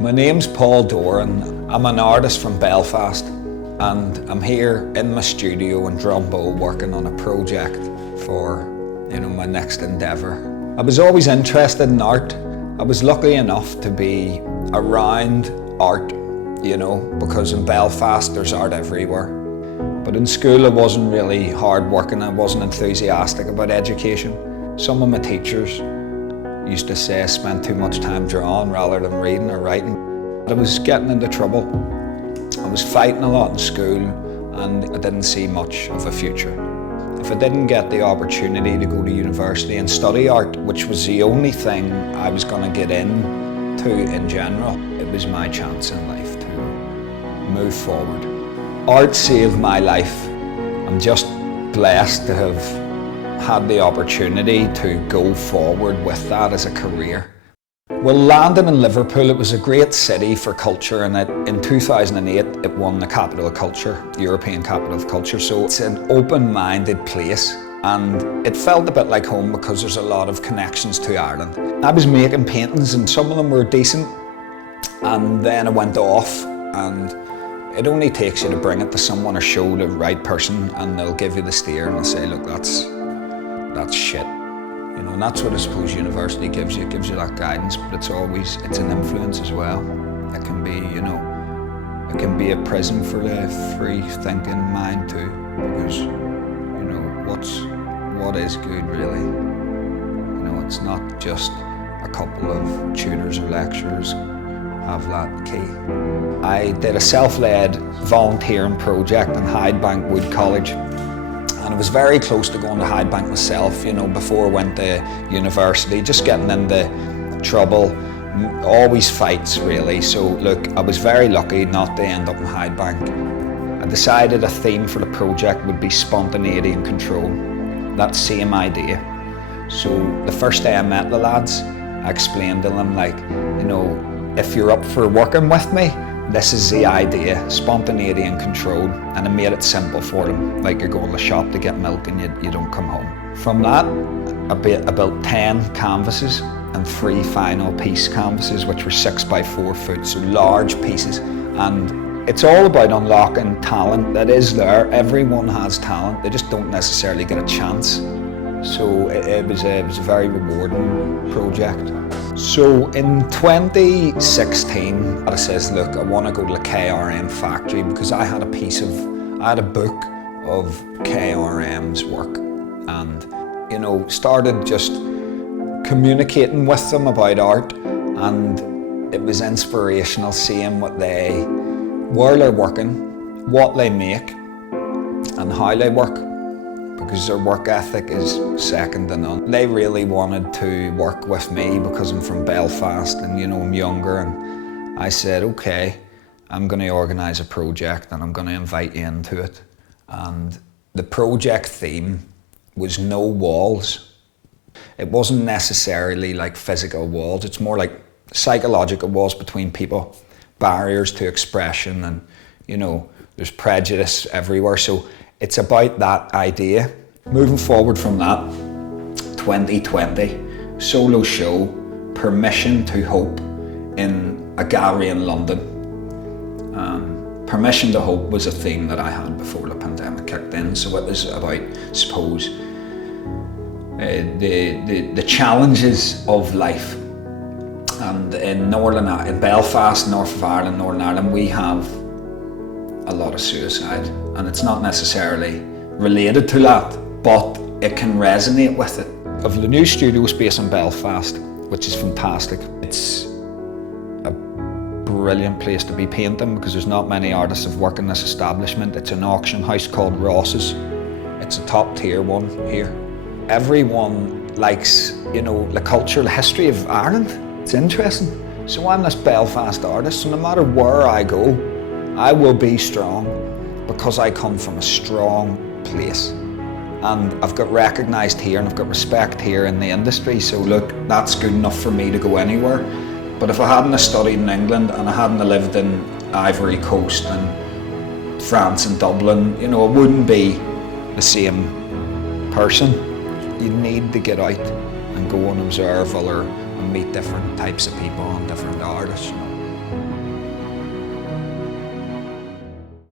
My name's Doran. I'm an artist from Belfast, and I'm here in my studio in Drumbo working on a project for my next endeavour. I was always interested in art. I was lucky enough to be around art, because in Belfast there's art everywhere. But in school I wasn't really hard working, I wasn't enthusiastic about education. Some of my teachers used to say I spent too much time drawing rather than reading or writing. I was getting into trouble. I was fighting a lot in school and I didn't see much of a future. If I didn't get the opportunity to go to university and study art, which was the only thing I was going to get into in general, it was my chance in life to move forward. Art saved my life. I'm just blessed to have had the opportunity to go forward with that as a career. Well, landing in Liverpool, it was a great city for culture, and in 2008 it won the Capital of Culture, European Capital of Culture, so it's an open-minded place and it felt a bit like home because there's a lot of connections to Ireland. I was making paintings and some of them were decent, and then I went off, and it only takes you to bring it to someone or show the right person and they'll give you the steer and they'll say, look, that's shit. And that's what I suppose university gives you. It gives you that guidance, but it's an influence as well. It can be, it can be a prison for the free thinking mind too, because, what is good really? It's not just a couple of tutors or lecturers have that key. I did a self-led volunteering project in Hydebank Wood College. And I was very close to going to Hydebank myself, before I went to university, just getting into trouble, always fights really. So look, I was very lucky not to end up in Hydebank. I decided a theme for the project would be spontaneity and control, that same idea. So the first day I met the lads, I explained to them if you're up for working with me, this is the idea, spontaneity and control, and I made it simple for them, like you're going to the shop to get milk and you don't come home. From that, I built 10 canvases and 3 final piece canvases, which were 6 by 4 foot, so large pieces. And it's all about unlocking talent that is there. Everyone has talent, they just don't necessarily get a chance. So it was a very rewarding project. So in 2016, I says, look, I want to go to the KRM factory because I had a book of KRM's work, and started just communicating with them about art, and it was inspirational seeing where they're working, what they make, and how they work, because their work ethic is second to none. They really wanted to work with me because I'm from Belfast and I'm younger, and I said, okay, I'm going to organise a project and I'm going to invite you into it. And the project theme was no walls. It wasn't necessarily like physical walls, it's more like psychological walls between people, barriers to expression, and there's prejudice everywhere. So it's about that idea. Moving forward from that, 2020, solo show, Permission to Hope, in a gallery in London. Permission to Hope was a theme that I had before the pandemic kicked in, so it was about, I suppose, the challenges of life. And in Belfast, north of Ireland, Northern Ireland, we have a lot of suicide, and it's not necessarily related to that, but it can resonate with it. Of the new studio space in Belfast, which is fantastic. It's a brilliant place to be painting because there's not many artists that work in this establishment. It's an auction house called Ross's. It's a top tier one here. Everyone likes, the culture, the history of Ireland. It's interesting. So I'm this Belfast artist, so no matter where I go, I will be strong because I come from a strong place, and I've got recognised here and I've got respect here in the industry, so look, that's good enough for me to go anywhere. But if I hadn't studied in England and I hadn't lived in Ivory Coast and France and Dublin, it wouldn't be the same person. You need to get out and go and observe and meet different types of people and different artists.